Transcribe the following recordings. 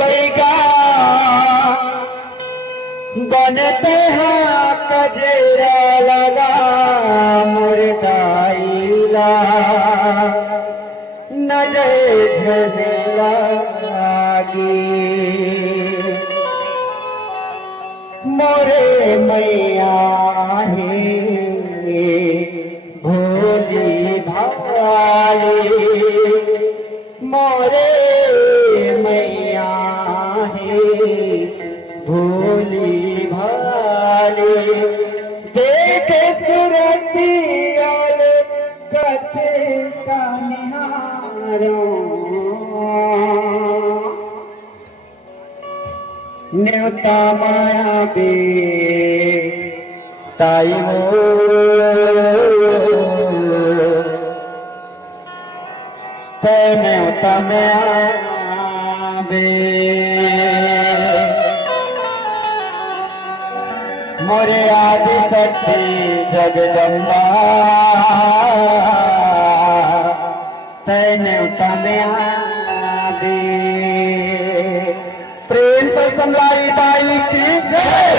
बैगा बनते हैं कजरा लगा मुर्दाईला नजर झमेला लागी मोरे मैया हे भोली भाली मोरे मैया हे भोली भाली देख सुरतियाल कथे का निहारो न्योता माया बे ताई हो ते न्योता माया बे मोरे आदि शक्ति जगदम्बा ते न्योता माया बे प्रेम से समलाई बाई की जय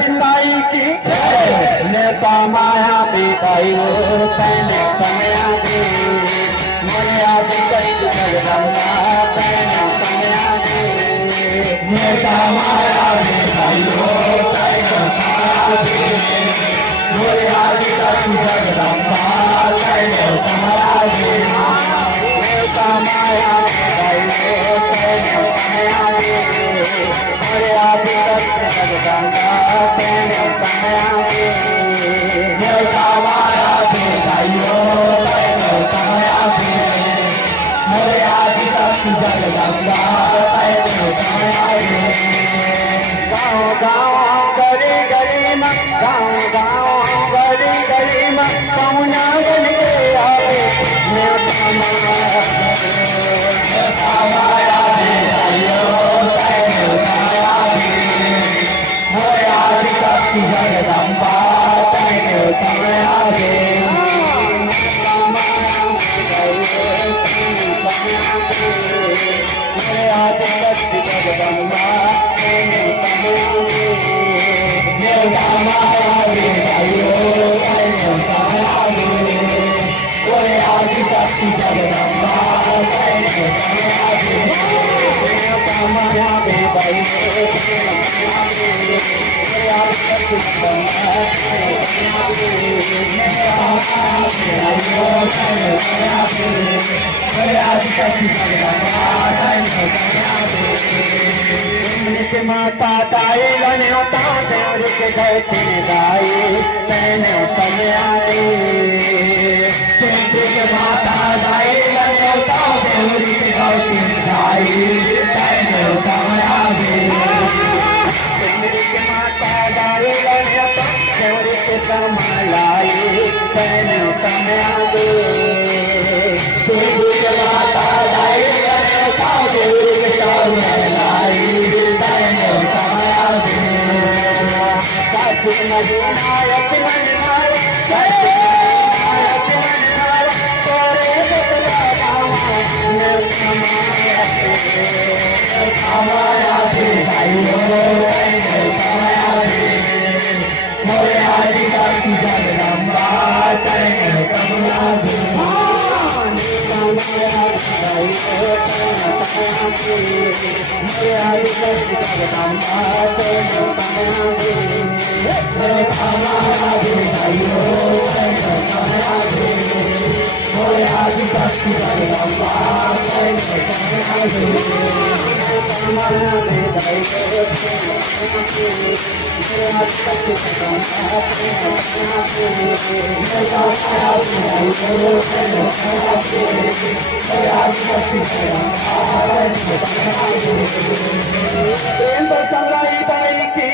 चिंताई की जय नेता माया बेताई हो तैने तमया दे मोरे आदि शक्ति जगदम्बा तैने तमया दे नेता माया बेताई हो तैने तमया दे मोरे आदि शक्ति जगदम्बा तैने तमया दे नेता माया बेताई हो तैने तमया दे मोरे आदि शक्ति जगदम्बा तैने तमया दे नेता माया बेताई हो तैने तमया दे मोरे आदि शक्ति जगदम्बा तैने तमया दे गाँव गाँव गली गली में गाँव गाँव गली गली में कौना बन के आवे नेता माया बेताई हो तैने तमया दे मोरे आदि शक्ति जगदम्बा तैने तमया दे मोरे आदि शक्ति जगदम्बा तैने तमया दे नेता माया बेताई हो तैने तमया दे मोरे आदि शक्ति जगदम्बा तैने तमया दे नेता माया बेताई हो तैने तमया दे मोरे आदि शक्ति जगदम्बा तैने तमया दे नेता माया बेताई हो तैने तमया दे मोरे आदि शक्ति जगदम्बा तैने तमया दे माता दाई न्योता देवर के घर की दाई तैने तमया दे माता दाई न्योता देवर के घर की दाई तैने तमया दे माता दाई न्योता देवर के समालाई तैने तमया दे माता दाई न्योता देवर के समालाई तैने तमया दे सत्य नायक नायक सत्य नायक नायक तोरे बदला तमया बेताई हो तैने तमया दे मोरे आदि शक्ति जगदम्बा तैने तमया दे मोरे आदि शक्ति जगदम्बा तैने तमया दे नेता माया बेताई हो तैने तमया दे मोरे आदि शक्ति जगदम्बा तैने तमया दे नेता माया बेताई हो तैने तमया दे मोरे आदि शक्ति जगदम्बा तैने तमया दे नेता माया बेताई हो तैने तमया दे मोरे आदि शक्ति जगदम्बा तैने तमया दे प्रेम से समलाई बाई की